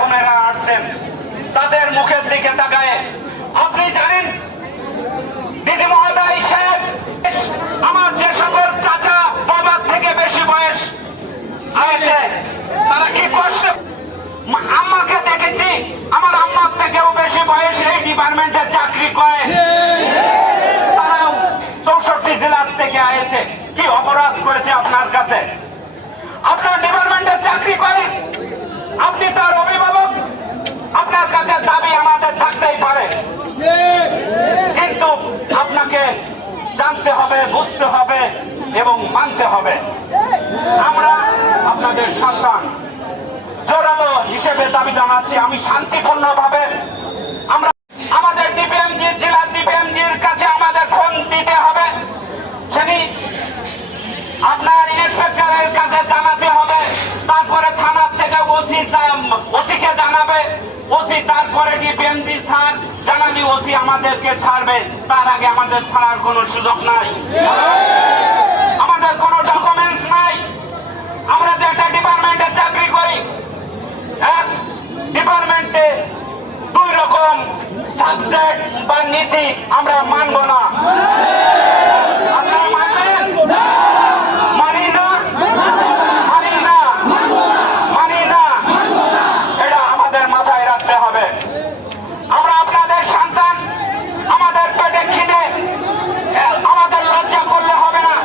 বোনেরা আসছেন তাদের মুখের দিকে তাকায় আপনি জানেন দিদি মহোদয় সাহেব, আমার যে সকল চাচা বাবার থেকে বেশি বয়স আছে তারা কি কষ্ট, আম্মাকে দেখেছি আমার আম্মার থেকেও বেশি বয়স এই ডিপার্টমেন্টে চাকরি করে, তারাও 64 জেলার থেকে আয়েছে। কি অপরাধ করেছে আপনার কাছে? আপনার ডিপার্টমেন্টে চাকরি করে, আপনি তার অভিভাবক, আপনার কাছে দাবি আমাদের থাকতেই পারে, কিন্তু আপনাকে জানতে হবে, বুঝতে হবে এবং মানতে হবে। আমরা আপনাদের সন্তান জোরালো হিসেবে দাবি জানাচ্ছি, আমি শান্তিপূর্ণভাবে আমরা আমাদের ডিপিএমজি জেলার ডিপিএমজির কাছে আমাদের ফোন দিতে হবে, সেটি আপনার ইন্সপেক্টরের কাছে জানাতে হবে, তারপরে থানার থেকে ওসিকে জানাবে, ওসি তারপরে ডিপিএমজি স্যার জানালি ওসি আমাদেরকে ছাড়বে, তার আগে আমাদের ছাড়ার কোনো সুযোগ নাই, আমাদের কোনো ডকুমেন্টস নাই। আমরা যে একটা ডিপার্টমেন্টে চাকরি করি, এক ডিপার্টমেন্টে 2 রকম সাবজেক্ট বা নীতি আমরা মানব না। আপনারা মানবেন? মানি না, মানি না, মানি না, এটা আমাদের মাথায় রাখতে হবে। আমরা আপনাদের সন্তান, আমাদের পেটে খিদে, আমাদের লজ্জা করলে হবে না।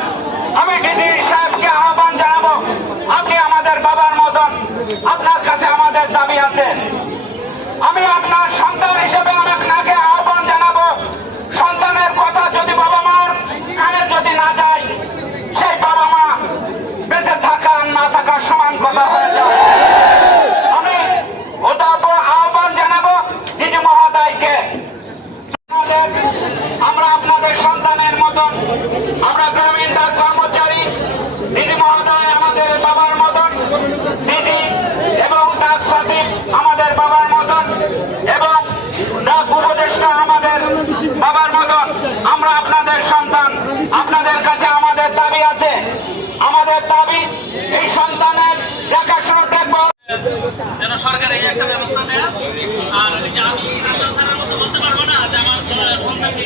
আমি ডিজি সাহেবকে আহ্বান জানাবো, আপনি আমাদের বাবার মতন, আপনার কাছে আমাদের দাবি আছে। আমি আপনার সন্তান হিসেবে আপনাকে আহ্বান জানাবো, সন্তানের কথা যদি বাবা মার কানে যদি না যায়, সেই বাবা মা বেঁচে থাকা না থাকার সমান কথা হয়ে যায়। আমি ওটা আহ্বান জানাবো ডিজি মহোদয়কে, আমরা আপনাদের সন্তানের মতন, আমরা গ্রামীণ ডাক কর্মচারী, দিদি মহোদয় আমাদের বাবার মতন, দিদি এবং ডাক সচিব আমাদের বাবার মতন এবং ডাক উপদেষ্টা আমাদের বাবার মতন, আমরা আপনাদের সন্তান, আপনাদের কাছে আমাদের দাবি আছে। আমাদের দাবি এই সন্তানের দেখাশোনা দেখভাল যেন সরকার এই একটা ব্যবস্থা নেয়। আর আমি বলতে পারবো না যে আমার সন্তানকে